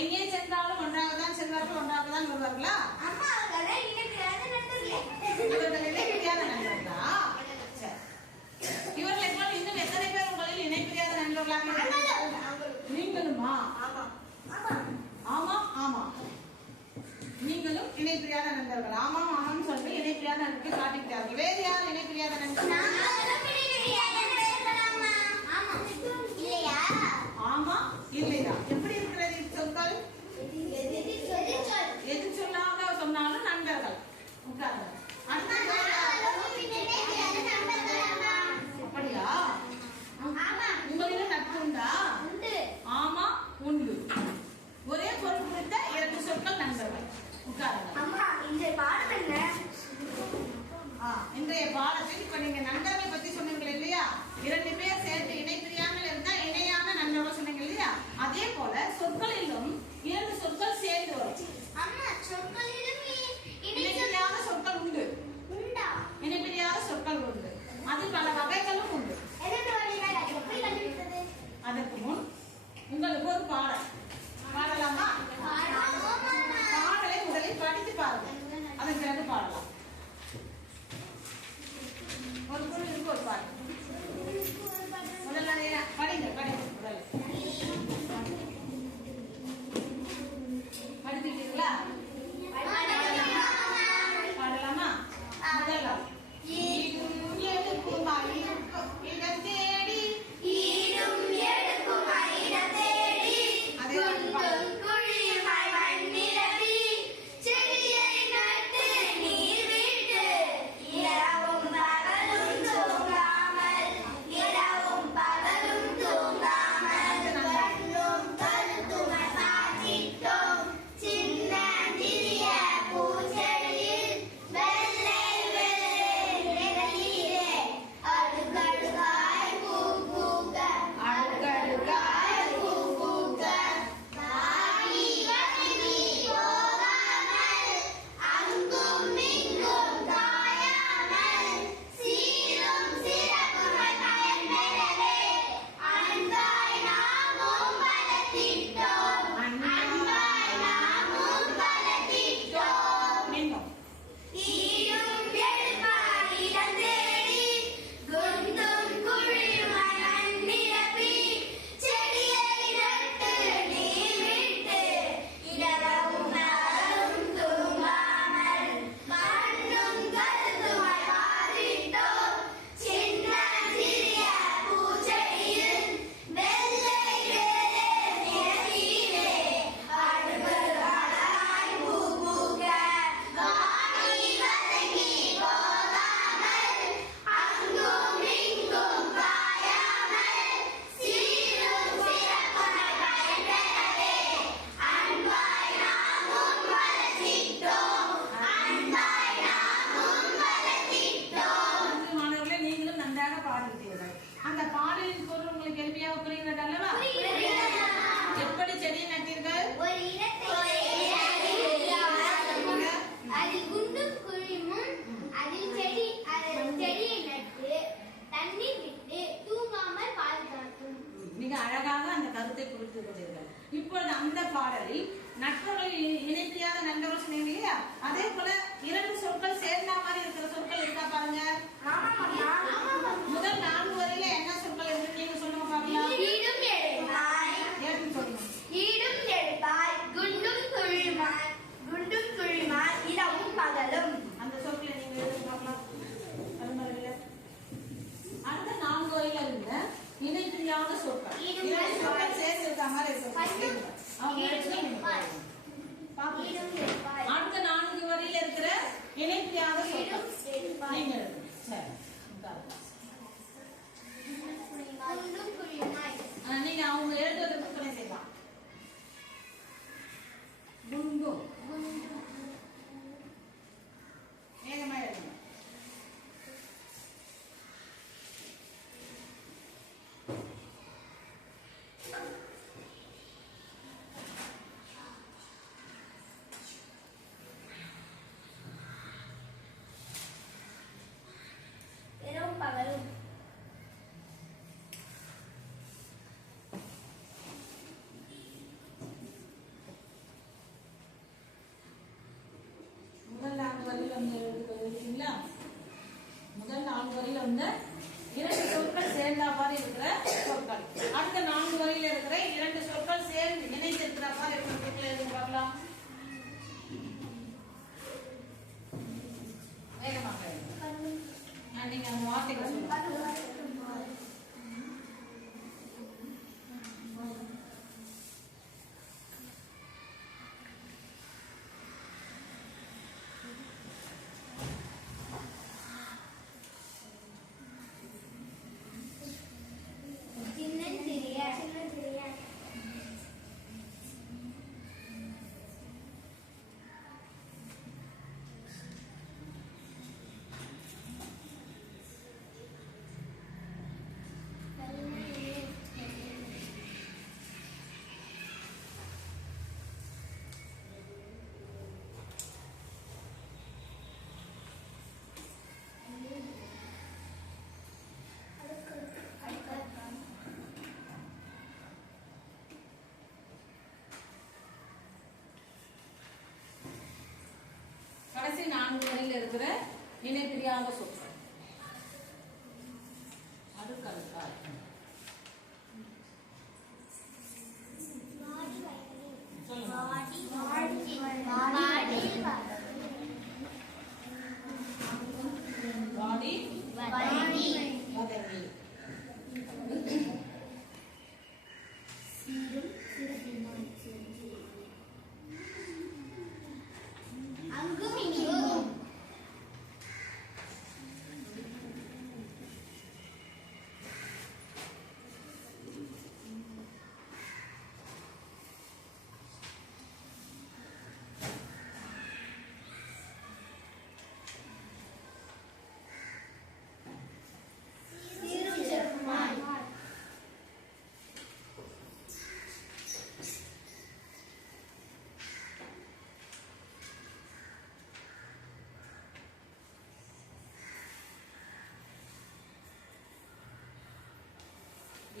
எங்கே சென்றாலும் ஒன்றாகத்தான் செல்வார்கள், ஒன்றாகத்தான் வருவார்களா? இவர்கள் இணைப்பிரியாத நண்பர்களா? இவர்களை போல் இன்னும் எத்தனை பேர் உங்களில் இணைப்பிரியாத நண்பர்களாக இருக்கிறார்கள்? நீங்களுமா? ஆமா ஆமா, நீங்களும் இணைப்பிரியாத நண்பர்கள். ஆமாம் ஆமாம் சொல்லி இணைப்பிரியாத நண்பர்கள் காட்டிவிட்டார்கள். வேறு யார் இணைப்பிரியாத நண்பர்கள்? ஆமா இல்லையா? எப்படி இருக்கிறது சொற்கள்? எது சொல்லாக சொன்னாலும் நண்பர்கள். உட்காருங்க. அப்படியா? உங்களிடம் நட்பு உண்டா? ஆமா உண்டு. ஒரே பொருள் குறித்த 2 சொற்கள் நண்பர்கள். உட்காருங்க. இன்றைய பாடத்தில் இப்ப நீங்க நண்பர்களை பத்தி சொன்னீங்க இல்லையா? 2 பேர் சேர்த்து இணைப்பிரியாமல் இருந்தா இணையான நண்பர்கள் சொன்னீங்க இல்லையா? அதே போல சொற்களிலும் 2 சொற்கள் சேர்ந்து வரும். இணைப்பிரியாத சொற்கள் உண்டு. இணைப்பிரியாத சொற்கள் உண்டு. அது பல வகைகளும் உண்டு. அதற்கு முன் உங்களுக்கு ஒரு பாடல் பாடலாமா? பாடலை முதலில் படித்து பாருங்க, அதன் பிறகு பாடலாம். ஒரு பொருள் இருக்கு, ஒரு பாடல் முதல்ல படிங்க படிங்க. முதல்ல படித்துட்டீங்களா? பாடலாமா? முதல்ல அந்த பாடலின் பொருள் உங்களுக்கு எளிமையாக புரிகிறது அல்லவா? எப்படி செடி நட்டீர்கள்? அதில் குண்டும் குழியும் அதில் செடியை நட்டு தண்ணீர் விட்டு தூங்காமல் பாதுகாக்கும். மிக அழகாக அந்த கருத்தை புரிந்து கொண்டீர்கள். இப்பொழுது அந்த பாடலில் நட்புகளை இணைப்பிரியாத நண்பர்கள் சொன்னீங்க இல்லையா? அதே போல 2 சொற்கள் சேர்ந்த மாதிரி இருக்கிற சொற்கள் இருக்கா பாருங்க. முதல் 4 வரையில என்ன சொற்கள் இருக்கு நீங்க சொல்லுங்க பாக்கலாம். ஈடும் எழுப்பாய், ஏன்னு சொல்லுங்க. ஈடும் எழுப்பாய், குண்டும் குழிமாய் இரவும் பகலும். அந்த சொற்களை நீங்க எழுதி பார்க்கலாம். அடுத்த 4 வரையில இருந்த இணைப்பிரியாத சொற்கள் 2 சொற்கள் சேர்ந்து இருக்க மாதிரி இருக்கு. அடுத்த 4 வரையில இருக்கிற இணைப்பிரியாத சொற்கள் நீங்க எழுதுங்க. சரி, நீங்க அவங்க எழுதுவதற்கு துணை செய்யலாம். குண்டும் வேகமா எழுதுங்க. இரவும் பகலும். பண்ணி எழுதிங்களா? முதல் 4 வரியில வந்து 2 சொற்கள் சேர்ந்தா மாதிரி இருக்கிற சொற்கள். அடுத்த 4 வரியில இருக்கிற 2 சொற்கள் சேர்ந்து இணைந்து இருக்கிற மாதிரி இருக்கிற சொற்கள் எழுதி பார்க்கலாம். வேகமாக நீங்க அந்த வார்த்தைகளை சொல்லுங்க. கடைசி 4 வரியில இருக்கிற இணை பிரியாத சொற்கள். அடுக்கடுக்காய்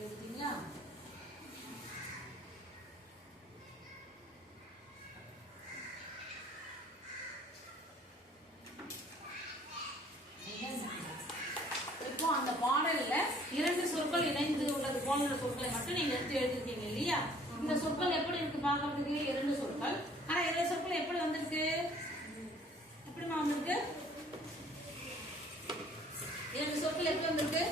எழுதிங்களா? இப்போ அந்த பாடல்ல 2 சொற்கள் இணைந்து உள்ளது போன்ற சொற்களை மட்டும் நீங்க எடுத்து எழுதிருக்கீங்க இல்லையா? இந்த சொற்கள் எப்படி இருக்கு பார்க்கறதுக்கு? 2 சொற்கள். ஆனா 2 சொற்கள் எப்படி வந்திருக்கு? எப்படிமா வந்திருக்கு? 2 சொற்கள் எப்படி வந்திருக்கு?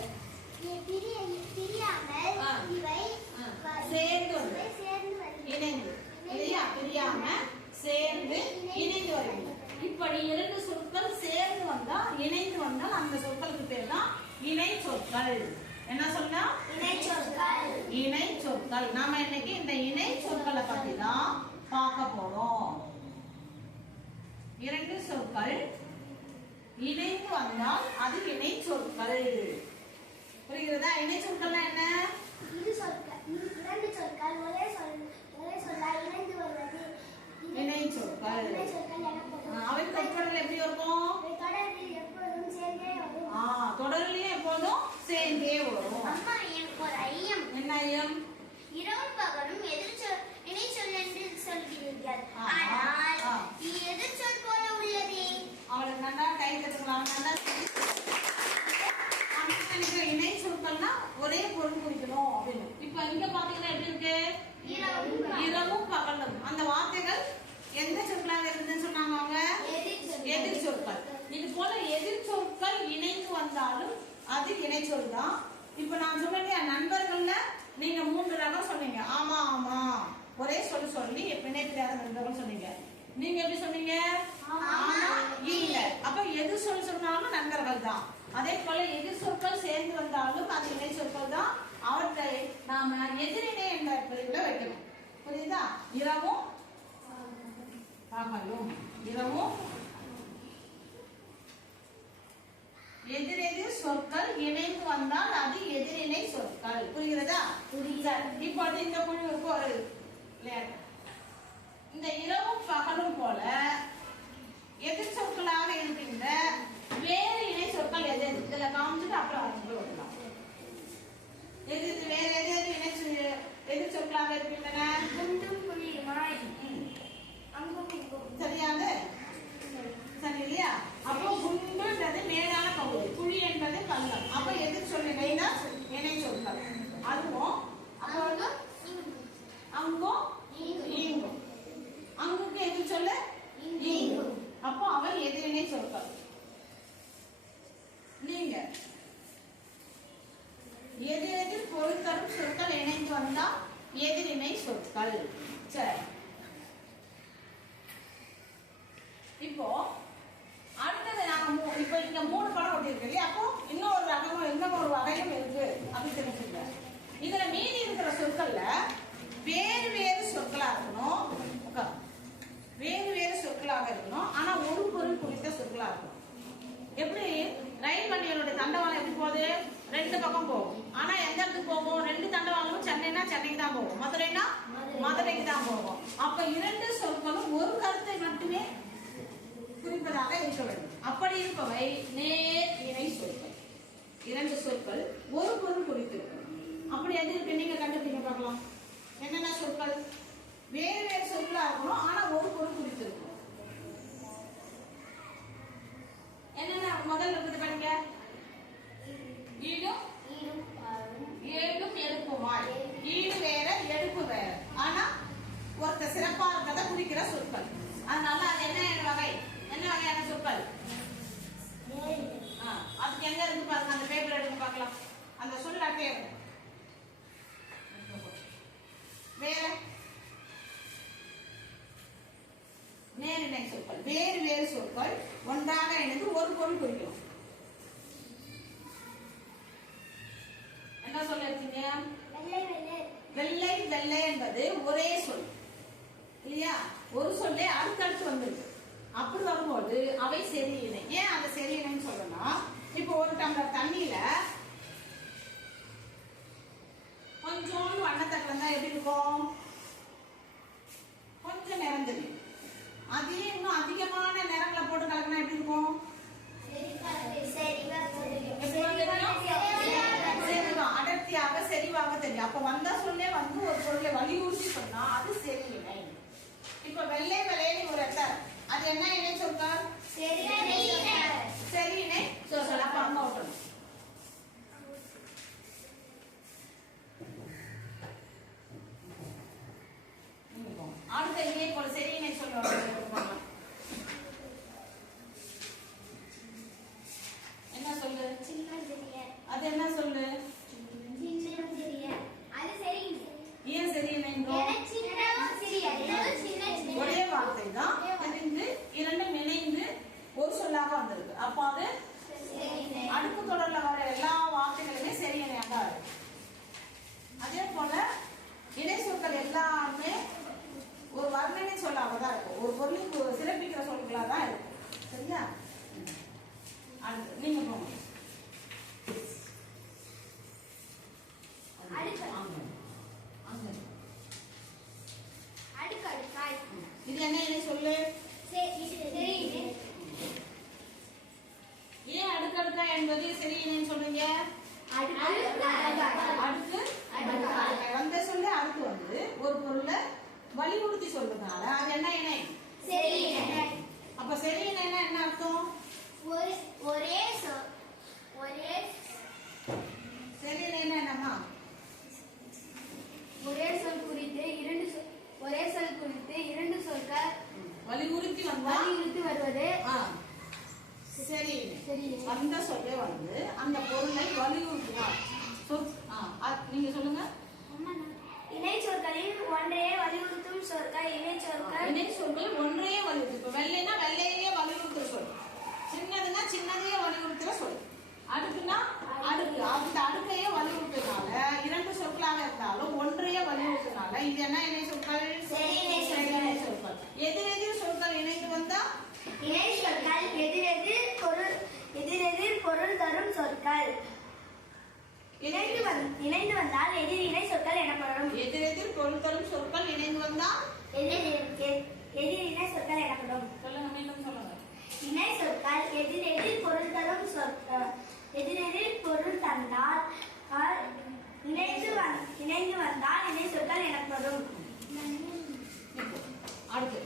சேர்ந்து இணைந்து வருகிறது. இப்படி 2 சொற்கள் சேர்ந்து வந்தால் இணைந்து வந்தால் அந்த சொற்களுக்கு பேர் தான் இணை சொற்கள். என்ன சொன்னா? இணை சொற்கள். இணை சொற்கள். நாம இன்னைக்கு இந்த இணை சொற்களை பத்தி தான் பார்க்க போறோம். 2 சொற்கள் இணைந்து வந்தால் அது இணை சொற்கள். புரிகிறதா? இணை சொற்கள்னா என்ன? இரு சொற்கள், 2 சொற்கள் ஒரே சொல்லால் இணைந்து வருவது இணை சொற்கள். இணை சொற்கள் எனப்படும். அவை தொடரில் எப்படி இருக்கும்? தொடரில் எப்பொழுதும் சேர்ந்தே வரும். தொடரிலேயே எப்போதும் சேர்ந்தே வரும். அம்மா, எனக்கு ஒரு ஐயம். என்ன ஐயம்? இரவும் பகலும் இணை சொல் என்று சொல்கிறீர்கள். ஆனால் எதிர்ச்சொல் போல உள்ளதே. அவளுக்கு நல்லா கை தட்டுக்கலாம். நல்லா இணை சொற்கள்னா ஒரே பொருள் குறிக்கணும் அப்படின்னு. இப்ப இங்க பாத்தீங்கன்னா எப்படி இருக்கு? இரவும் பகலும். அந்த வார்த்தைகள் எந்த சொற்களாக இருந்துன்னு சொன்னாங்க அவங்க? எதிர் சொற்கள். இது போல எதிர் சொற்கள் இணைந்து வந்தாலும் அது இணை சொல் தான். இப்ப நான் சொன்னேன் நண்பர்கள்ல நீங்க 3 ரகம் சொன்னீங்க. ஆமா ஆமா ஒரே சொல்லி இணை பிரியாத நண்பர்கள் சொன்னீங்க. நீங்க எப்படி சொன்னீங்க? ஆமா இல்ல. அப்ப எது சொன்னாலும் நண்பர்கள் தான். அதே போல எதிர் சொற்கள் சேர்ந்து வந்தாலும் அது இணை சொற்கள் தான். அவற்றை நாம எதிரிணை என்ற பிரிவுல வைக்கணும். புரியுதா? இரவும் பகலும். இரவும் எதிரெதிர் சொற்கள் இணைந்து வந்தால் அது எதிரிணை சொற்கள். புரிகிறதா? இப்போது இந்த குழுவுக்கு ஒரு விளையாட்டு. இந்த இரவும் பகலும் போல எதிர் சொற்களாக இருக்கின்ற வேறு இணை சொற்கள் எது? இதுல காமிச்சுட்டு அப்புறம் வரலாம். வேற எது எதிர் சொற்களாக இருக்கின்றன? குண்டும் புளியுமாய். சரியாது? சரி இல்லையா? வந்தா எதிரிணை சொற்கள். சரி, இப்போ அடுத்தது நாங்க இப்போ இங்க 3 படம் ஒட்டிருக்கு இல்லையா? அப்போ இன்னொரு ரகமும் இன்னொரு வகையும் இருக்கு அப்படின்னு தெரிஞ்சுங்க. இதுல மீதி இருக்கிற சொற்கள்ல வேறு வேறு சொற்களா இருக்கணும், வேறு வேறு சொற்களாக இருக்கணும். ஆனா ஒரு பொருள் குறித்த சொற்களா இருக்கணும். எப்படி ரயில் வண்டிகளுடைய தண்டவாளம் எப்படி போகுது? 2 பக்கம் போகும். ஆனா எந்த இடத்துக்கு போகும்? 2 தண்டவாளமும் சென்னைனா சென்னைக்கு தான் போகும், மதுரைனா மதுரைக்கு தான் போகும். அப்ப 2 சொற்களும் ஒரு கருத்தை மட்டுமே குறிப்பதாக இருக்க வேண்டும். அப்படி இருப்பவை நேர் இணை சொற்கள். 2 சொற்கள் ஒரு பொருள் குறித்திருக்கும். அப்படி எது இருக்கு? நீங்க கண்டுபிடிங்க பார்க்கலாம். என்னென்ன சொற்கள்? வேறு வேறு சொற்களா இருக்கணும், ஆனா ஒரு பொருள் குறித்திருக்கும். என்னென்ன? முதல்ல இருக்குது பாருங்க. ஈடும் ஏடும் எடுப்புமாய். ஈடு வேற எடுப்பு வேற, ஆனா ஒருத்த சிறப்பா இருக்கிறத குறிக்கிற சொற்கள். அதனால அது என்ன வகை? என்ன வகையான சொற்கள்? அதுக்கு எங்க இருக்கு பாருங்க, அந்த பேப்பர் எடுத்து பார்க்கலாம். அந்த சொல் அட்டையை வேற நேரிணை சொற்கள். வேறு வேறு சொற்கள் ஒன்றாக இணைந்து ஒரு பொருள் குறிக்கணும். என்ன சொல்ல இருக்கீங்க? வெள்ளை வெள்ளை என்பது ஒரே சொல் இல்லையா? ஒரு சொல்லே அடுத்தடுத்து வந்துருக்கு. அப்படி வரும்போது அவை சரியில்லை. ஏன் அந்த சரியில்லைன்னு சொல்லணும்னா, இப்போ ஒரு டம்ளர் தண்ணியில கொஞ்சோண்டு வண்ணத்தட்டு வந்தா எப்படி இருக்கும்? கொஞ்சம் நிறைஞ்சிருக்கு. அதே இன்னும் அதிகமான நிறங்களை போட்டு கலக்கினா எப்படி இருக்கும்? அடர்த்தியாக செறிவாக தெரியும். அப்ப வந்தா சொல்லே வந்து ஒரு பொருளை வலியுறுத்தி சொன்னா அது சரியில்லை. இப்ப வெள்ளை வெள்ளைன்னு ஒரு இடத்த, அது என்ன இணை சொற்கள்? சரியிணை சொற்கள். அப்ப அங்க ஓட்டணும். அடுத்த இதே போல சரியிணை சொல்ல என்ன சொல்லு? அது என்ன சொல்லு? ஏன் சரியில்லை? ஒரே வார்த்தை தான் தெரிந்து 2 இணைந்து ஒரு சொல்லாக வந்திருக்கு. அப்ப அது அடுப்பு தொடர்ல வர எல்லா வார்த்தைகளுமே சரியிணையாக இருக்கு. அதே போல இணை சொற்கள் எல்லாமே ஒரு வர்ணனை சொல்லாக தான் இருக்கும், ஒரு பொருளுக்கு சிறப்பிக்கிற சொற்களா தான் இருக்கும். சரியா? அடுத்து நீங்க போங்க. இது என்ன இணை சொல்லு? ஏன் அடுக்கடுக்கா என்பது சரி இணைன்னு சொல்றீங்க? அடுக்கு வந்த சொல்லு அடுத்து வந்து ஒரு பொருளை வலியுறுத்தி சொல்றதுனால அது என்ன இணை? அப்ப சரி இணைன்னா என்ன அர்த்தம்? சரி இணைன்னா என்னம்மா? ஒரே சொல் குறித்து இரண்டு சொற்கள் வலியுறுத்தி வருவது சரி. அந்த சொல்லே வந்து அந்த பொருளை வலியுறுத்தினார். நீங்க சொல்லுங்க. இணை சொற்களில் ஒன்றையே வலியுறுத்தும் சொற்கள் இணை சொற்கள். இணை சொற்கள் ஒன்றையே வலியுறுத்தும். இப்ப வெள்ளைனா வெள்ளையே வலியுறுத்துற சொல், சின்னதுன்னா சின்னதையே வலியுறுத்துற சொல், அடுக்குனா அடுக்கு, அந்த அடுக்கையே வலியுறுத்தினால 2 சொற்களாக இருந்தாலும் ஒன்றையே வலியுறுத்தினால இது என்ன இணை சொற்கள்? இணை சொற்கள். எதிரெதிர் சொற்கள் இணைந்து வந்தா இணை சொற்கள். எதிரெதிர் பொருள் தரும் சொற்கள் இணைந்து வந்தால் எதிர் இணை சொற்கள் எனப்படும். எதிரெதிர் பொருள் தரும் சொற்கள் இணைந்து வந்தால் எதிர் இணை சொற்கள் எனப்படும். சொல்லுங்க, மீண்டும் சொல்லுங்க. இணை சொற்கள் எதிரெதிர் பொருள் தரும் சொற்கள் எதிரெதிர் பொருள் தந்தால் இணைந்து வந்தால் இணை சொற்கள் எனப்படும். அடுத்து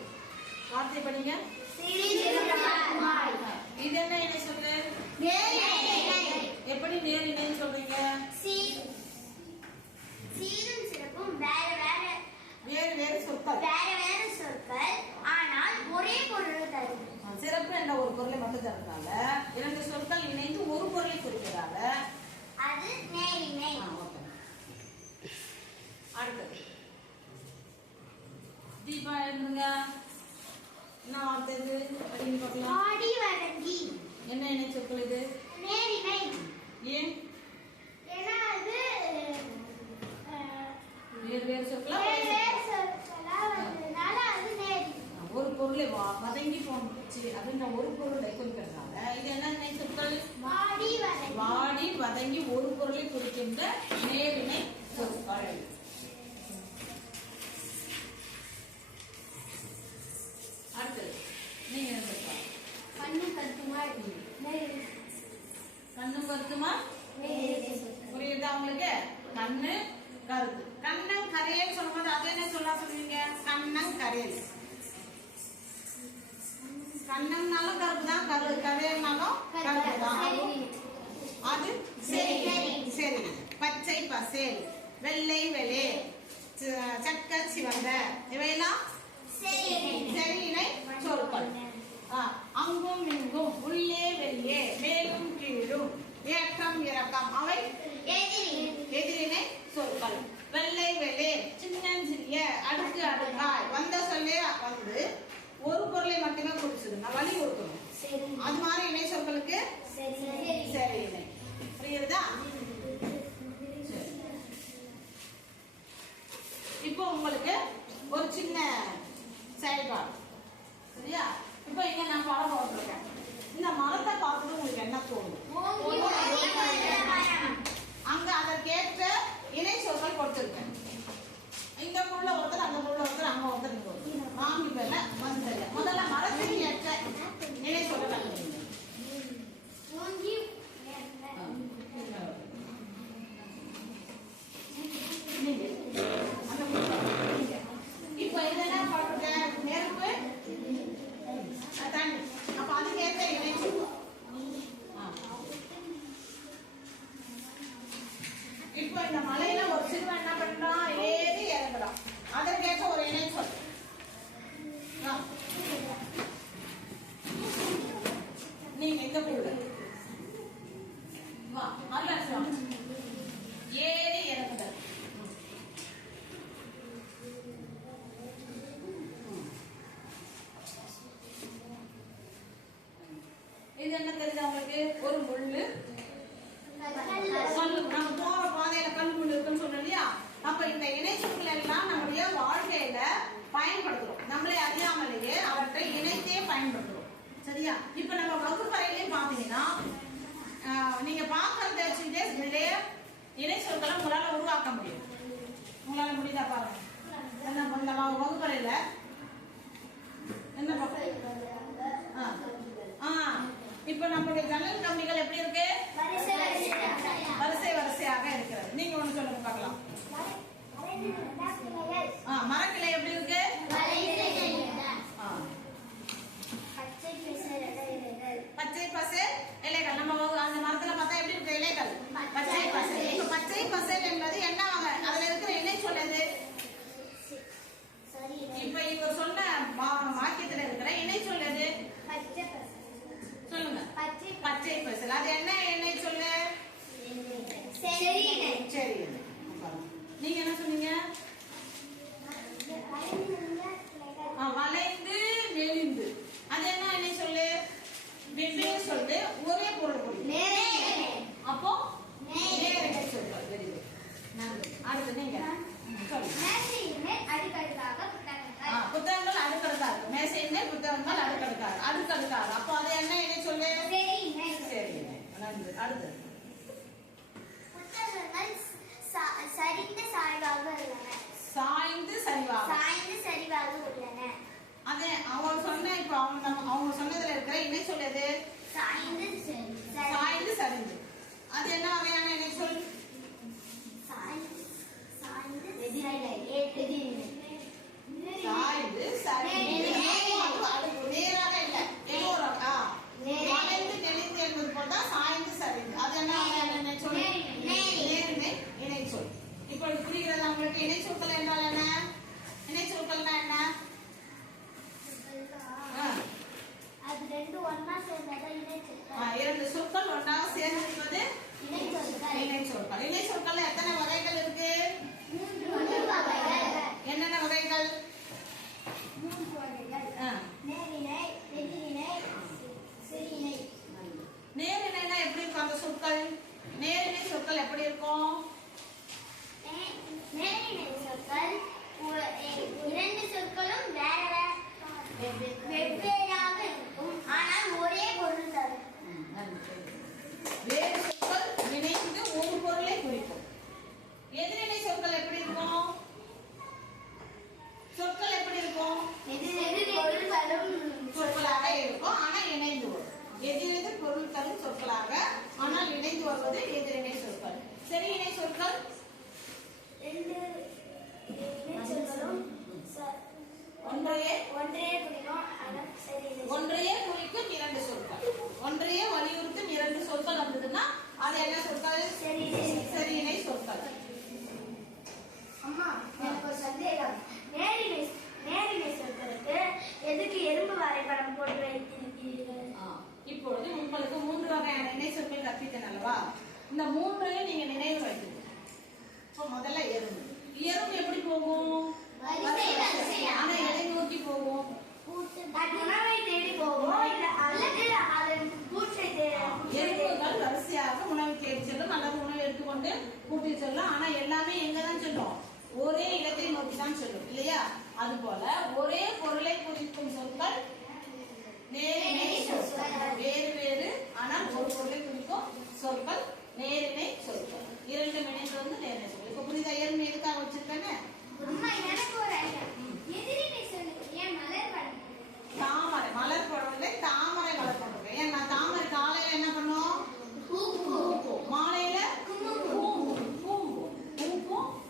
வார்த்தை படிங்க. இது என்ன இணை சொல்லு? எப்படி நேர் இணைன்னு சொல்றீங்க? சீரும் சிறப்பும் வேறு வேறு சொற்கள் ஆனால் ஒரே பொருள் தரும். சிறப்பு என்ற ஒரு பொருளை மட்டும் தரதுனால 2 சொற்கள் இணைந்து ஒரு பொருளை குறிக்கிறதால அது நேரிணை. அடுத்தது தீபா எழுதுங்க. என்ன வார்த்தை இது? படிங்க பார்க்கலாம். ஆடி வதங்கி. என்ன இணை சொற்கள் இது? நேரிணை. ஏன்? ஏன்னா அது வேறு வேறு சொற்களா? வேறு சொற்களா வந்ததுனால அது நேரி. ஒரு பொருளை வதங்கி போச்சு அப்படின்ற ஒரு பொருளை குறிக்கிறதுனால இது என்ன இணை சொற்கள்? வாடி வதங்கி. வாடி வதங்கி ஒரு பொருளை குறிக்கின்ற நேரிணை சொற்கள். அடுத்தது நீங்க என்ன சொல்றீங்க? கண்ணு கருத்துமாய். நேரி. கண்ணும் கருத்துமா? புரியுதா உங்களுக்கு? கண்ணு கருத்து. கண்ணன் கரையல் சொல்லும்போது அது என்ன சொல்ல சொல்லுவீங்க? கண்ணன் கரையல். கண்ணன்னாலும் கருப்பு தான், கரையல்னாலும் கருப்பு தான். அது சரி சரி. பச்சை பசேல், வெள்ளை வெளி, சக்க சிவந்த இவையெல்லாம் சரியினை சொற்கள். அங்கும் இங்கும், உள்ளே வெளியே, மேலும் கீழும், ஏற்றம் இறக்கம் அவை எதிரினை சொற்கள். வெள்ளை வெளி, சின்னஞ்சிறிய, அடுக்கு அடுக்காய், வந்த சொல்லே வந்து ஒரு பொருளை மட்டுமே குறிச்சிருங்க, வலியுறுத்தணும். அது மாதிரி இணை சொற்களுக்கு சரி இணை. புரியுதா? இப்போ உங்களுக்கு ஒரு சின்ன செயல்பாடு. சரியா? இப்போ இங்க நான் படம் போட்டிருக்கேன். இந்த மரத்தை பார்த்துட்டு உங்களுக்கு என்ன தோணும்? அங்க அதற்கேற்ற இணை சொற்கள் கொடுத்திருக்கேன். இந்த பொருளை ஒருத்தர், அந்த பொருளை ஒருத்தர், அங்க ஒருத்தர், இங்க ஒருத்தர். மாமி பேர்ல வந்து முதல்ல மரத்துக்கு ஏற்ற இணை சொற்கள் கண்டுபிடிங்க. இப்ப இதெல்லாம் போட்டிருக்கேன். நெருப்பு, தண்ணி. அப்ப அதுக்கேற்ற இணை சொற்கள். இப்போ இந்த மலையில ஒரு சிறுவன் என்ன பண்றான்? ஏறி இறங்குறான். அதற்கேற்ற ஒரு இணை சொல். நீங்க எங்க போடுங்க? வா, அல்ல ஏறி இறங்குதல். இது என்ன தெரியுது உங்களுக்கு? ஒரு முள்ளு, கல்லு. நம்ம போற பாதையில கல் முள்ளு இருக்குன்னு சொன்னோம் இல்லையா? அப்ப இந்த இணை சொற்கள் எல்லாம் நம்முடைய வாழ்க்கையில பயன்படுத்துறோம். நம்மளே அறியாமலேயே அவற்றை இணைத்தே பயன்படுத்துறோம். சரியா? இப்ப நம்ம வகுப்பறையிலையும் பாத்தீங்கன்னா நீங்க பாக்கிறத வச்சுட்டே நிறைய இணை சொற்களை உங்களால உருவாக்க முடியும். உங்களால முடியுதா பாருங்க. என்ன இந்த வகுப்பறையில என்ன இப்ப நம்மளுடைய ஜன்னல் கம்பிகள் எப்படி இருக்கு? வரிசை வரிசையாக இருக்கிறது. நீங்க ஒண்ணு சொல்லுங்க பார்க்கலாம். மரக்கிளை எப்படி இருக்கு? பச்சை பசே இலைகள். நம்ம அந்த மரத்துல பார்த்தா எப்படி இருக்கு இலைகள்? பச்சை பசே. இப்ப பச்சை பசேல் என்பது என்ன? அதுல இருக்கிற இணை சொல்லுது. இப்ப இவர் சொன்ன வாக்கியத்துல இருக்கிற இணை சொல்லுது. சொல்லுங்க. பச்சை பசேல். அது என்ன இணை சொல்லு? சரி. நீங்க என்ன சொன்னீங்க? வளைந்து நெளிந்து. அது என்ன இணை சொல்லு? வெவ்வேறு சொல்லு, ஒரே பொருள் குறிக்கும். அப்போ நேரிணை சொல்லுங்கள். Very good. அடுத்து நீங்க புத்தகங்கள் அடுக்கடுக்காக. மேசையினை புத்தகங்கள் அடுக்கடுக்காக. அடுக்கடுக்காக. அப்போ அது என்ன இணை சொல்லு? சரி. நன்றி. அடுத்து சாய்ந்து சரிவாக உள்ளன. அதே அவங்க சொன்ன இப்ப அவங்க சொன்னதுல இருக்கிற இணை சொல்லுது சாய்ந்து சரிந்து. அது என்ன வகையான இணை சொல்? சாய்ந்து சரிந்து. நேராக இல்ல, வளைந்து நெளிந்து என்பது போல சாய்ந்து சரிந்து. அது என்ன வகையான இணை சொல்? நேர்மை இணை சொல். இப்ப புரிகிறதா உங்களுக்கு? இணை சொற்கள் என்றால் என்ன? இணை சொற்கள்னா என்ன? இரண்டு சொற்கள் ஒன்றாக சேர்ந்திருப்பது இணை சொற்கள். இணை சொற்கள் எத்தனை வகைகள் இருக்கு? 3 ஒரு சந்தேகம். நேரிடை சொற்களுக்கு எதுக்கு எறும்பு வரைபடம் போட்டு வைத்திருக்கிறீர்கள்? இப்பொழுது உங்களுக்கு 3 வகையான இணை சொற்கள் கற்பித்தேன் அல்லவா? இந்த 3ஐயும் நீங்க நினைவு வைக்கணும். இப்போ முதல்ல எறும்பு. எறும்பு எப்படி போகும்? ஆனா எதை நோக்கி போகும்? உணவை தேடி போகும் அல்லது அதன் கூற்றை எறும்புகள் வரிசையாக உணவு தேடி செல்லும் அல்லது உணவு எடுத்துக்கொண்டு கூட்டி செல்லும். ஆனா எல்லாமே எங்கதான் செல்லும்? ஒரே இடத்தை நோக்கி தான் செல்லும் இல்லையா? அது போல ஒரே பொருளை குறிக்கும் சொற்கள் நேரிணை சொற்கள். வேறு வேறு ஆனால் ஒரு பொருளை குறிக்கும் சொற்கள் நேரிணை சொற்கள். 2 இணைந்து வந்து நேரிணை சொற்கள். இப்ப புரியுதா? எறும்பு எதுக்காக வச்சிருக்கேன்னு? அம்மா எனக்கு ஒரு ஐடியா. எதிரிடை சொற்களுக்கு ஏன் மலர் படம்? தாமரை மலர் போடுறது, தாமரை மலர் போடுறது. ஏன்னா தாமரை காலையில என்ன பண்ணும்? பூக்கும். மாலையில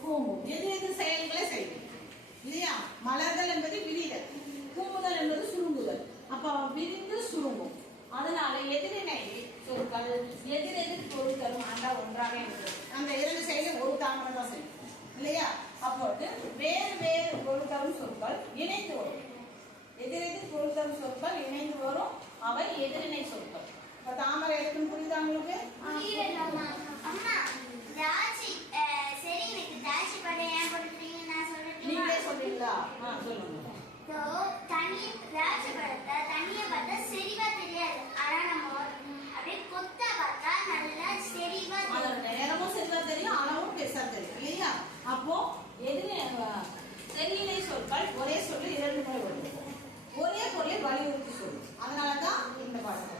பூம்பும். எது செயல்களை செய்யும் இல்லையா? மலர்கள் என்பது விரிதல், பூமுதல் என்பது சுருங்குதல். அப்ப விரிந்து சுருங்கும். அதனால எதிரிணை சொற்கள் எதிரெதிர் பொருள் தரும் ஆண்டா ஒன்றாக இருக்கிறது. அந்த 2 செயலும் ஒரு தாமரை தான் செய்யும் இல்லையா? அப்போது வேறு வேறு பொருள் தரும் சொற்கள் இணைந்து வரும். எதிரெதிர் பொருள் தரும் சொற்கள் இணைந்து வரும். அவை எதிரிணை சொற்கள். இப்ப தாமரை எதுக்குன்னு புரியுதா உங்களுக்கு? அம்மா திராட்சை சரி எனக்கு திராட்சை படம் ஏன் போட்டுறீங்க? நான் சொல்றேன். நீங்களே சொல்றீங்களா? சொல்லுங்க. திராட்சை பழத்தை தனியா பார்த்தா செறிவா தெரியாது. ஆனா நம்ம அப்படியே கொத்தா பார்த்தா நல்லா செறிவா அதோட நேரமும் செறிவா தெரியும், அளவும் பெருசா தெரியும் இல்லையா? அப்போ செல்லிணை சொற்கள் ஒரே சொல்லி 2 முறை வரும். ஒரே பொருளை வலியுறுத்தி சொல்லும். அதனாலதான் இந்த பாடம்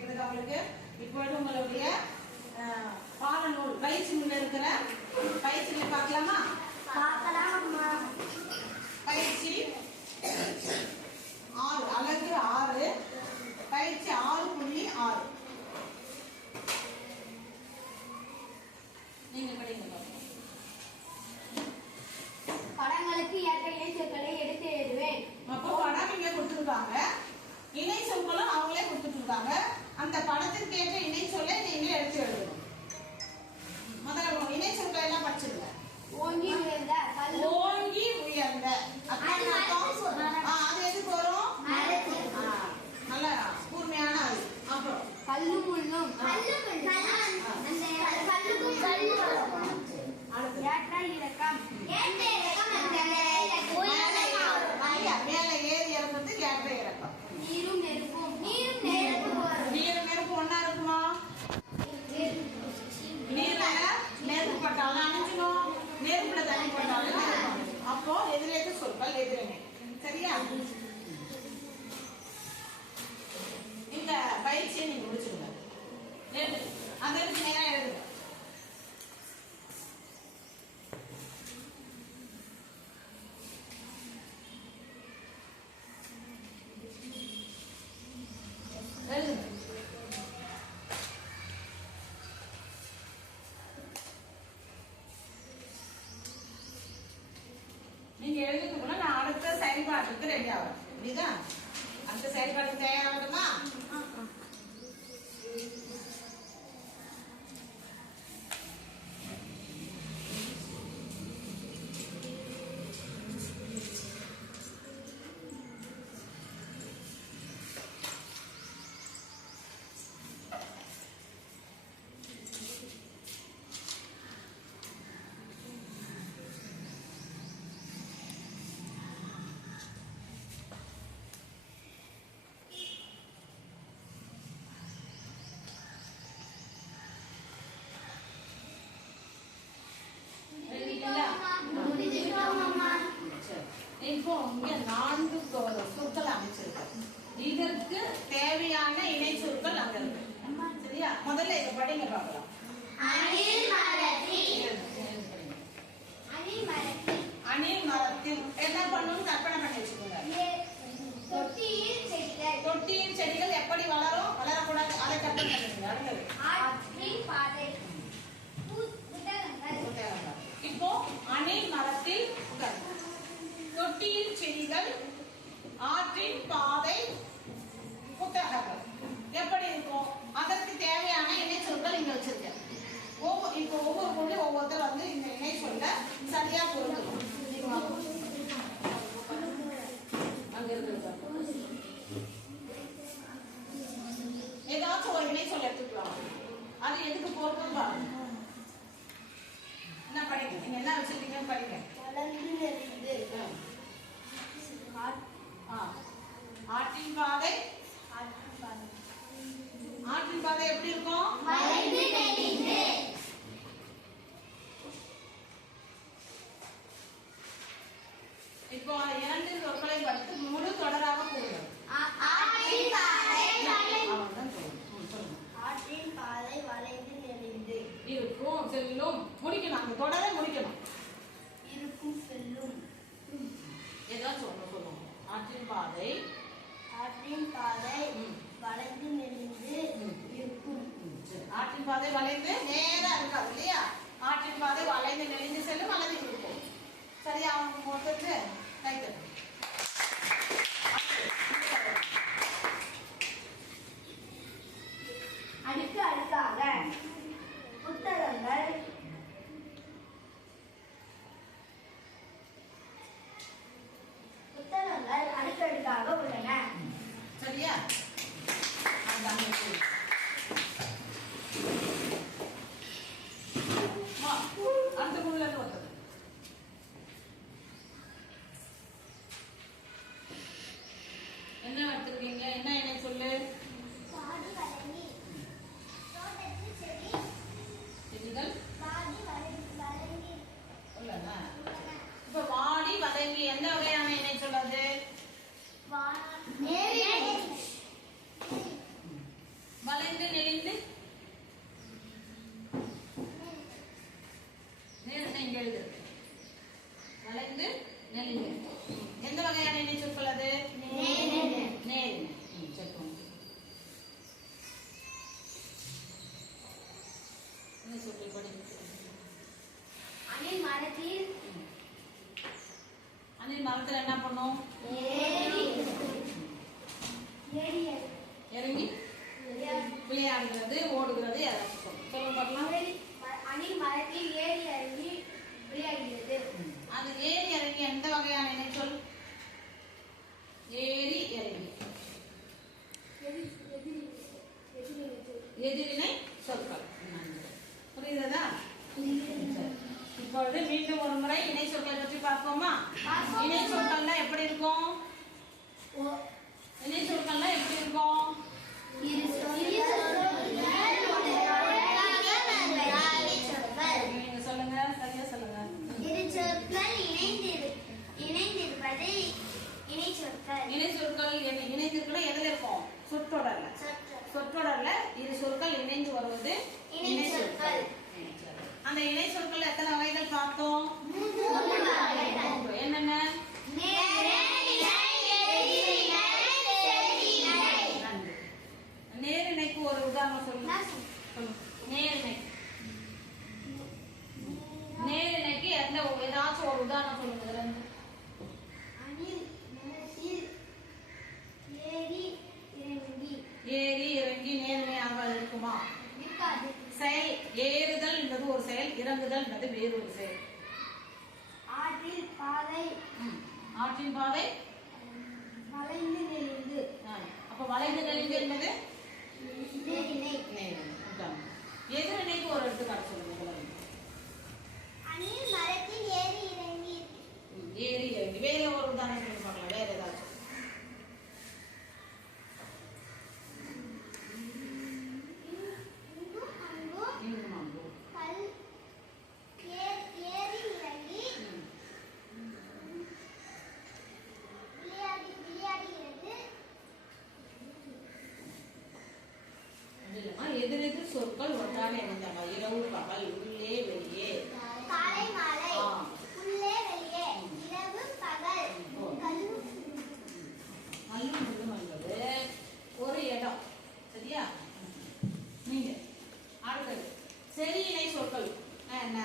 இதுக்கு அவங்களுக்கு இப்பொழுது உங்களுடைய பாடநூல் பயிற்சி முன்ன இருக்கிற பயிற்சிகளை பார்க்கலாமா? பார்க்கலாமா? பயிற்சி 6 அலகு 6 பயிற்சி 6.6 நீங்க படிங்க. படங்களுக்கு ஏற்ற இணை சொற்களை எடுத்து எழுதுவேன். அப்போ படம் இங்க கொடுத்துருக்காங்க, இணை சொற்களும் அவங்களே கொடுத்துட்டு இருக்காங்க. அந்த படத்திற்கு ஏற்ற இணை சொல்லை நீங்களே எடுத்து எழுதணும். முதல்ல இணை சொற்களை எல்லாம் படிச்சிருங்க. ஓங்கி உயர்ந்த ஓங்கி உயர்ந்த அது எதுக்கு வரும்? நல்ல கூர்மையான அது. அப்புறம் கல்லும் முள்ளும் ஏற்ற இறக்கம் மேல ஏறி இறங்குறதுக்கு ஏற்ற இறக்கம். நீரும் நெருப்பும் நெருப்பு ஒன்னா இருக்குமா? நீர்ல நெருப்பு பட்டாலும் அணிஞ்சிடும், நெருப்புல தண்ணி பட்டாலும் நெருப்பு. அப்போ எதிரெது சொற்கள் எதிரிணை. சரியா? இந்த பயிற்சியை நீங்க முடிச்சுடுங்க. அந்த இடத்துக்கு நேரம் எழுதுங்க. எழுதுங்க. நீங்க எழுதுக்குள்ள நான் அடுத்த செயல்பாட்டுக்கு ரெடி ஆகிறேன். புரியுதா? அடுத்த செயல்பாட்டுக்கு தயாராகணுமா? இப்போ இங்க 4 சொற்கள் அமைச்சிருக்கேன். இதற்கு தேவையான இணை சொற்கள் அங்க இருக்கு. சரியா? முதல்ல இதை படிங்க பார்க்கலாம். அணில் மரத்தில் என்ன பண்ணணும் கற்பனை பண்ணி வச்சுக்கோங்க. தொட்டியின் செடிகள் எப்படி வளரும்? வளரக்கூடாது, அதை கற்பனை பண்ணுங்க. அடுத்தது இப்போ அணில் மரத்தில் தொட்டியின் செடிகள், ஆற்றின் பாதை, புத்தகங்கள் எப்படி இருக்கும்? அதற்கு தேவையான இணை சொற்கள் இங்க வச்சிருக்கேன். இப்போ ஒவ்வொரு பொருளும் ஒவ்வொருத்தர் வந்து இந்த இணை சொல்ல சரியா பொருந்தும். படிங்க. வளர்ந்து நெளிந்து. ஆற்றின் பாதை. ஆற்றின் பாதை எப்படி இருக்கும்? வளைந்து நெளிந்து. இப்போ இரண்டு சொற்களை படித்து முழு தொடராக கூறுங்கள். ஆற்றின் பாதை அவ்வளவுதான் சொல்லுங்க. ஆற்றின் பாதை வளைந்து நெளிந்து. இருக்கும், செல்லும். முடிக்கணும், அந்த தொடரை முடிக்கணும். இருக்கும் செல்லும். ஏதாச்சும் ஒன்று சொல்லுங்க. ஆற்றின் பாதை. ஆற்றின் பாதை வளைந்து நெளிந்து இருக்கும். ஆற்றின் பாதை வளைந்து நேரா இருக்காது இல்லையா? ஆற்றின் பாதை வளைந்து நெளிந்து செல்லும் அல்லது இருக்கும். சரியா? அவங்க மொத்தத்து ரைட்டு. அடுக்கு அடுக்காக புத்தகங்கள் அடுக்கடுக்காக உள்ளன. சரியா? அந்த முள்ள ஒருத்தர் என்ன எடுத்துருக்கீங்க? என்ன என்ன சொல்லு? பாடி வளைந்து தோட்டத்தில் செடி செடிகள் வளைந்து உள்ளன. இப்ப வாடி வதங்கி எந்த வகையான இணை சொல்றது? வளைந்து நெளிந்து இங்க எழுது. வளைந்து நெளிந்து எந்த வகையான இணை சொற்கள் அது? நேர். சொல்லுங்க. என்ன சொற்கள் படிங்க. அணில் மரத்தில் அணில் மரத்துல என்ன பண்ணும்? இறங்கி விளையாடுகிறது, ஓடுகிறது. யாராச்சும் சொல்லுங்க பார்க்கலாம். அணில் மரத்தில் ஏறி இறங்கி விளையாடுகிறது. அது ஏறி இறங்கி எந்த வகையான இணை சொல்? ஏறி இறங்கி எதிரிணை சொற்கள். புரியுதா? இப்பொழுது மீண்டும் ஒரு முறை இணை சொற்கள் பற்றி பார்ப்போமா? இணை சொற்கள்னா எப்படி இருக்கும்? இணை சொற்கள்னா எப்படி இருக்கும்? நீங்க சொல்லுங்க, சரியா சொல்லுங்க. இரு சொற்கள் இணைந்திருப்பது இணை சொற்கள். இணை சொற்கள் இணைந்திருக்குன்னா எதுல இருக்கும்? சொற்றொடர்ல. சொற்றொடர்ல இரு சொற்கள் இணைந்து வருவது இணை சொற்கள். அந்த இணை சொற்கள் எத்தனை வகைகள் பார்த்தோம்? மூன்று. என்னென்ன? நேரிணைக்கு ஒரு உதாரணம் சொல்லுங்க. நேரிணை. நேரிணைக்கு ஏதாச்சும் ஒரு உதாரணம் சொல்லுங்க. இதுல இருந்து. அணில் மரத்தில் ஏறி இறங்கி ஏறி இறங்கி நேர்மையாக இருக்குமா? இருக்காது. செயல் ஏறுதல் என்பது ஒரு செயல், இறங்குதல் என்பது வேறொரு செயல். ஆற்றில் பாதை ஆற்றின் பாதை வளைந்து நெளிந்து. அப்ப வளைந்து நெளிந்து என்பது நேரிணை. எதிரிணைக்கு ஒரு எடுத்துக்காட்டு சொல்லுங்க. அணில் மரத்தில் ஏறி இறங்கி. ஏறி இறங்கி வேற ஒரு உதாரணம் சொல்லி பார்க்கலாம். வேற ஏதாச்சும்? இங்கும் அங்கும் கல் ஏறி இறங்கி விளையாடுகிறது. எதிரெதிர் சொற்கள் ஒன்றாக இணைந்தன. இரவு பகல், உள்ளே வெளியே. காலை மாலை உள்ளே வெளியே இரவு பகல். கல்லும் முள்ளும் என்பது ஒரு இடம். சரியா? நீங்க அடுத்தது சரி இணை சொற்கள் என்ன?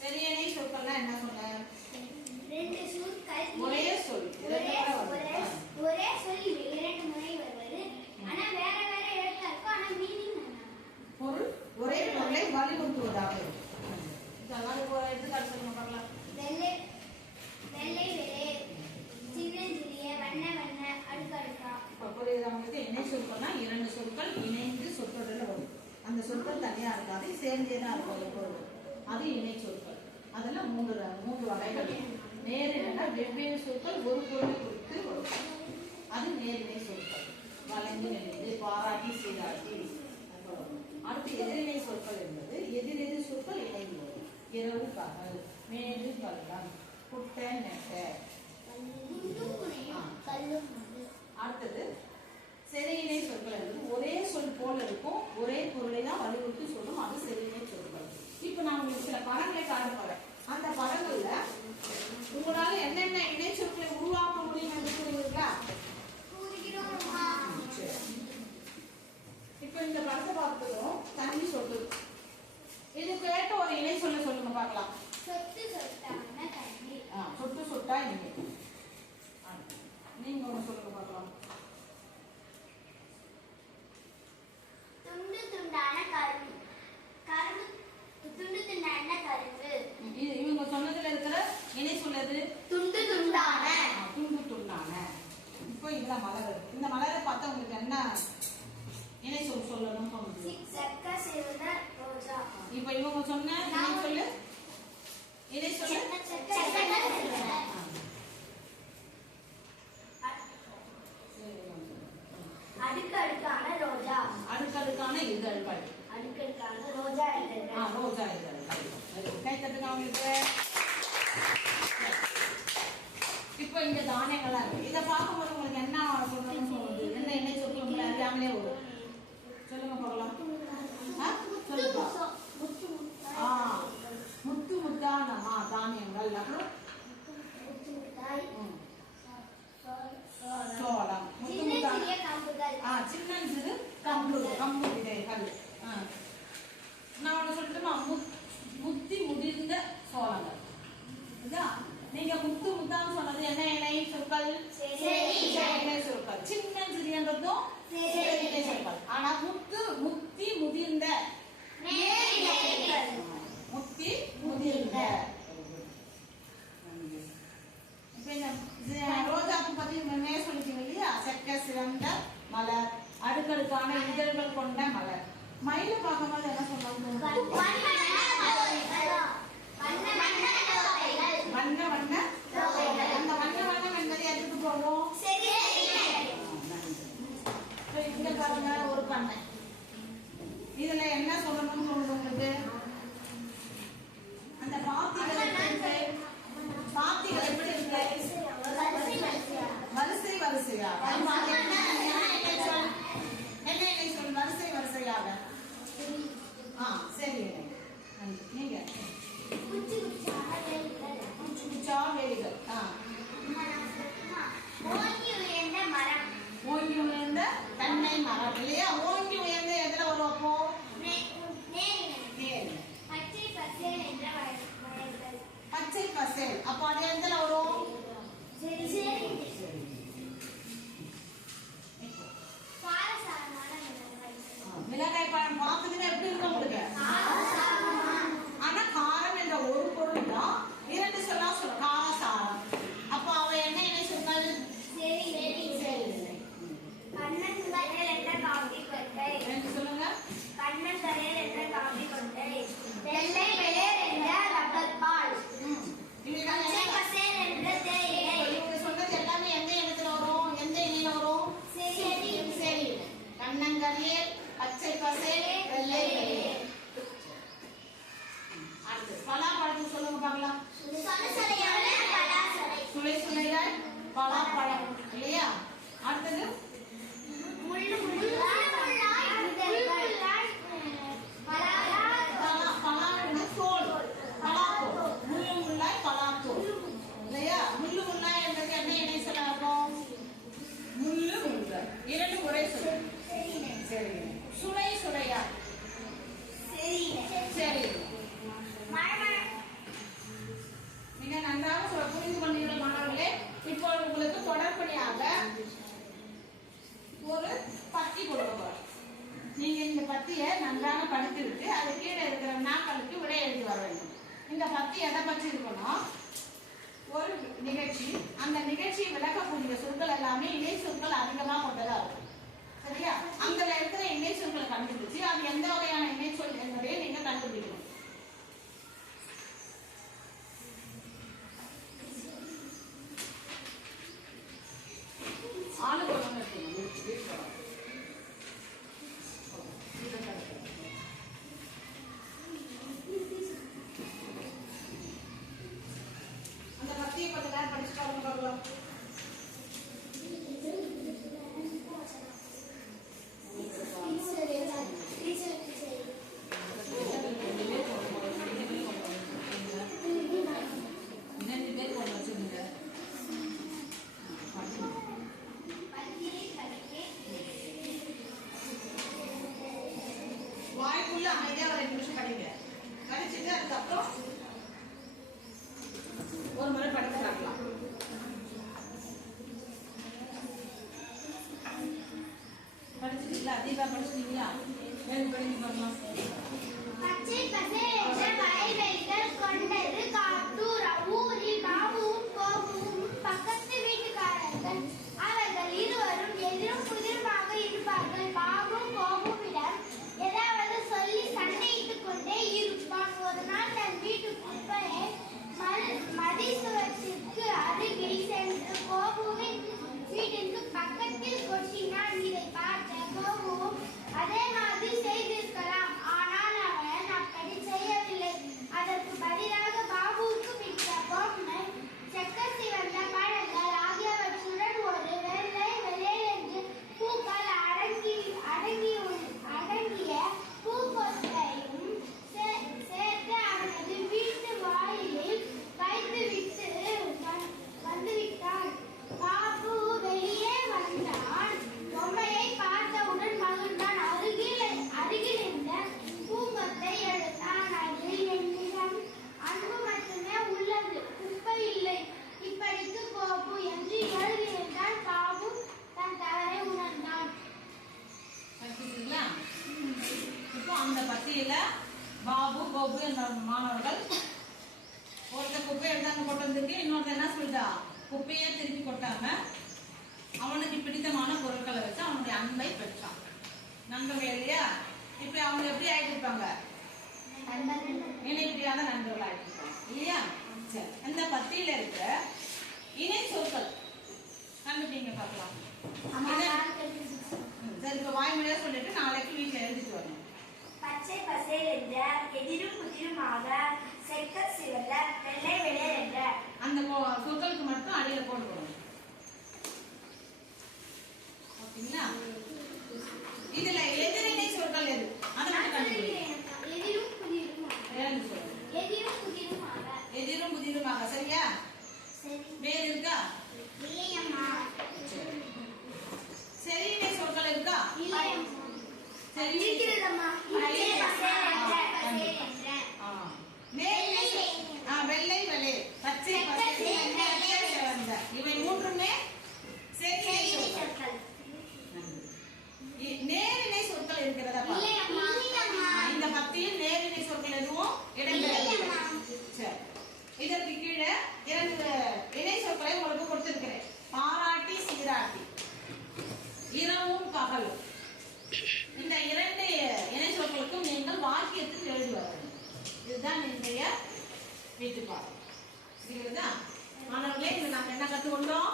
சரி இணை சொற்கள்னா என்ன சொன்ன? ரெண்டு சொற்கள் ஒரே சொல் ஒரே சொல் இரண்டு முறை வருவது. ஆனா வேற வேற எழுத்தா இருக்கும். ஆனா மீனிங் என்னன்னா வெவ்வேறு சொற்கள் ஒரு பொருளை குறித்து வரும். அது நேரிணை சொற்கள். வளைந்து நெளிந்து, பாராட்டி, சீராட்டி. அடுத்து எதிரிணை சொற்கள் என்பது எதிரெதிர் சொற்கள் இணைந்து வரும். இரவு பகல், மேடு பள்ளம், குட்டை நெட்டை. அடுத்தது செரியிணை சொற்கள் என்பது ஒரே சொல் போல இருக்கும், ஒரே பொருளை தான் வலியுறுத்தி சொல்லும். அது செரியிணை சொற்கள். இப்ப நான் உங்களுக்கு சில படங்களை காட்ட போறேன். அந்த படங்கள்ல உங்களால என்னென்ன இணை சொற்களை உருவாக்க முடியும் என்று கூறுவீர்களா? இப்ப இந்த படத்தை பார்த்ததும் தண்ணி சொட்டு. இது கேட்ட ஒரு இணை சொல்ல சொல்லுங்க பார்க்கலாம். சொட்டு சொட்டான தண்ணி. சொட்டு சொட்டா இணை. நீங்க ஒண்ணு சொல்லுங்க பார்க்கலாம். துண்டு துண்டான கரும்பு. கரும்பு துண்டு துண்டான கரும்பு. இவங்க சொன்னதுல இருக்கிற இணை சொல்லது துண்டு துண்டான. துண்டு துண்டான. இப்போ இதுல மலர் இருக்கு. இந்த மலரை பார்த்தா உங்களுக்கு என்ன இணை சொல் சொல்லணும் தோணுது? செக்க சிவந்த ரோஜா. இப்போ இவங்க சொன்ன இணை சொல்லு. இணை சொல்லு. அடுக்கடுக்கான ரோஜா. அடுக்கடுக்கான இதழ்கள். அடுக்கடுக்கான ரோஜா இதழ்கள். ரோஜா இதழ்கள். கை தட்டுங்க அவங்களுக்கு. இப்போ இந்த தானியங்களா இருக்கு. இதை பார்க்கும்போது உங்களுக்கு என்ன சொல்லணும்னு சொல்லுது? என்ன இணை சொல்லி உங்களை அறியாமலே வரும். சொல்லுங்க பார்க்கலாம். முத்து முத்தான தானியங்கள். அப்புறம் சோளம். முத்து முத்தான சின்ன சிறு கம்பு விதைகள். நான் ஒண்ணு சொல்லட்டுமா? முத்தி முதிர்ந்த சோளங்கள். நீங்க முத்து முத்தான்னு சொன்னது என்ன இணை சொற்கள்? இணை சொற்கள். சின்ன சிறியன்றதும் இணை சொற்கள். ஆனா முத்தி முதிர்ந்த முத்தி முதிர்ந்த. ரோஜாப்பு பத்தி மேலே சொல்லிட்டீங்க இல்லையா? செக்க சிறந்த மலர், அடுக்கடுக்கான இதழ்கள் கொண்ட மலர். மயில பார்க்கும்போது என்ன சொன்னாங்க? வண்ண வண்ண. அந்த வண்ண வண்ணம் என்பதை எடுத்துட்டு போவோம். இங்க பாருங்க ஒரு பண்ணை. இதுல என்ன சொல்லணும்னு தோணுது உங்களுக்கு? அந்த பாத்திகள் எப்படி இருக்கு? வரிசை வரிசையாக. என்ன இணை சொல்? வரிசை வரிசையாக. சரி. நீங்க குச்சா வேலிகள். ஓங்கி உயர்ந்த தென்னை மரம் இல்லையா? ஓங்கி உயர்ந்த எதுல வரும்? அப்போ பச்சை பசேல். அப்போ அது எதுல வரும்? மிளகாய் பழம் பார்த்ததுமே எப்படி இருக்கும் உங்களுக்கு? ஆனா காரம் என்ற ஒரு பொருள் தான் இரண்டு சொல்லா சொல்லும். காரசாரம். அப்போ அவ என்ன இணை சொற்கள்? ரெண்டு சொல்லுங்க. இவங்க சொன்னது எல்லாமே எந்த இடத்துல வரும்? எந்த இணையில வரும்? சரி. கண்ணங்கரையல், பச்சை பசேல், வெள்ளை வெளியேல். அடுத்து பலாப்பழத்தை சொல்லுங்க பார்க்கலாம். சுளை சுளையாய் பலாப்பழம் இல்லையா? அடுத்தது பலான்னு தோல். பலாத்தோல். முள்ளு முள்ளாய் பலாத்தோல் இல்லையா? முள்ளு முள்ளாய் என்பது என்ன இணை சொல்லாகும்? முள்ளு முள்ளு. இரண்டு முறை சொல்லு. சரி. சுளை சுளையா. சரி. மிக நன்றாக புரிந்து கொண்டீர்கள் மாணவர்களே. இப்போ உங்களுக்கு தொடர்படியாக ஒரு பத்தி கொடுக்க போறேன். நீங்க இந்த பத்தியை நன்றாக படித்துவிட்டு அது கீழே இருக்கிற நாட்களுக்கு விடை எழுதி வர வேண்டும். இந்த பத்தி எதை பற்றி இருக்கணும்? ஒரு நிகழ்ச்சி. அந்த நிகழ்ச்சியை விளக்கக்கூடிய சொற்கள் எல்லாமே இணை சொற்கள் அதிகமா கொண்டதா இருக்கும். சரியா? அந்த இருக்கிற இணை சொற்களை கண்டுபிடிச்சு அது எந்த வகையான இணை சொல் என்பதை நீங்க கண்டுபிடிக்கணும். எல்லாரும் படிச்சு பாருங்க பார்க்கலாம். வாய்க்குள்ள அமைதியா ஒரு 2 நிமிஷம் படிங்க. படிச்சுட்டு அதுக்கப்புறம் ஒரு முறை படிச்சு காட்டலாம். படிச்சிட்டீங்களா? தீபா படிச்சிட்டீங்களா? வேறு படிச்சு பார்க்கலாம். பச்சை பசேல் வயல்வெளிகள் கொண்டது காட்டூர். ஊரில் பாபுவும் கோபுவும் பக்கத்து வீட்டுக்காரர்கள். அவர்கள் இருவரும் எதிரும் புதிருமாக இருப்பார்கள். பாபு கோபுவிடம் ஏதாவது சொல்லி சண்டையிட்டுக் கொண்டே இருப்பான். ஒரு நாள் தன் வீட்டு குப்பையை மதிசுவத்திற்கு அருகில் சென்று கோபுவின் வீட்டிற்கு பக்கத்தில் கொட்டினான். இதை பார்த்த கோபுவும் அதே மாதிரி செய்திருக்கலாம். ஆனால் அவன் அப்படி செய்யவில்லை. அதற்கு பதிலாக பாபுவுக்கு பிடித்த பொம்மை, செக்க சிவந்த பழங்கள் ஆகியவற்றுடன் ஒரு வெள்ளை வெள்ளையென்று பூக்கள் அடங்கிய பூக்கொத்தையும் சேர்த்து அவனது வீட்டு வாயிலில் வைத்துவிட்டு வந்துவிட்டான். பாபு வெளியே வந்தான். பொம்மையை பார்த்தவுடன் மகிழ்ந்தான். அருகில் இருந்த பூங்கொத்தை எடுத்தான். அதில் என்னிடம் அன்பு மட்டுமே உள்ளது, குப்பை இல்லை. இப்படிக்கு கோபு என்று எழுதியிருந்தான். பாபு தன் தவறை உணர்ந்தான். படிச்சிட்டீங்களா? இப்போ அந்த பத்தியில பாபு கோபு என்ற மாணவர்கள் ஒருத்தர் குப்பை எடுத்தாங்க கொண்டு வந்துருக்கு, இன்னொருத்தர் என்ன சொல்லிட்டா குப்பையே திருப்பி கொட்டாம அவனுக்கு பிடித்தமான பொருட்களை வச்சு அவனுடைய அன்பை பெற்றான். நண்பர்கள் இல்லையா? இப்ப அவங்க எப்படி ஆயிட்டிருப்பாங்க? இணைப்பிரியாத நண்பர்கள் ஆயிட்டிருப்பாங்க இல்லையா? சரி, இந்த பத்தியில இருக்க இணை சொற்கள் கண்டுபிடிங்க பார்க்கலாம். சரி, இப்ப வாய்மொழியா சொல்லிட்டு நாளைக்கு வீட்டுல எழுதிட்டு வரணும். பச்சை பசேல் என்ற, எதிரும் புதிருமாக, செக்க சிவந்த, வெள்ளை வெள்ளை என்ற. அந்த சொற்களுக்கு மட்டும் அடியில போட்டுக்கணும். ஓகேங்களா? இதுல எதிரிணை சொற்கள் எது? அதை மட்டும் கண்டுபிடிங்க. எதிரும் புதிருமாக. வேறு சொல்லு. எதிரும் புதிருமாக. எதிரும் புதிருமாக. சரியா? சரி. வேறு இருக்கா? இல்லையம்மா. சரியிணை சொற்கள் இருக்கா? இல்லையம்மா. சரி, இருக்கிறதம்மா. பச்சை பசேல் என்ற, பசேல் என்ற. வெள்ளை வெள்ளை, பச்சை பசேல் சிவந்த. இவை மூன்றுமே சரியிணை சொற்கள். நேரிணை சொற்கள் இருக்கிறதா? இல்லையம்மா. இந்த பத்தியில் நேரிணை சொற்கள் எதுவும் இடம்பெறவில்லை. சரி, இதற்கு கீழே 2 இணை சொற்களை உங்களுக்கு கொடுத்திருக்கிறேன். பாராட்டி, சீராட்டி, இரவும் பகலும். இந்த 2 இணை சொற்களுக்கும் நீங்கள் வாக்கியத்தில் எழுதி வர வேண்டும். இதுதான் இன்றைய வீட்டுப்பாடம். புரியுதா மாணவர்களே? இன்று நாம் என்ன கற்றுக்கொண்டோம்?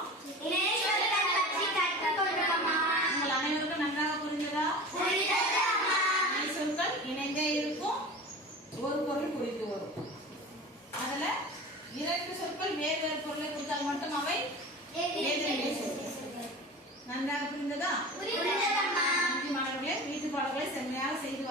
இணை சொற்கள் பற்றி கற்றுக்கொண்டோம்மா. உங்கள் அனைவருக்கும் நன்றாக புரிந்ததா? புரிந்ததம்மா. இணை சொற்கள் இணைந்தே இருக்கும், ஒரு பொருள் குறித்து வரும். அதுல 2 சொற்கள் வேறு வேறு பொருளை குறித்தால் மட்டும் அவை எதிரிணை சொற்கள். நன்றாக புரிந்ததா? புரிந்ததம்மா. மாணவர்களே, வீட்டு பாடங்களை செம்மையாக செய்து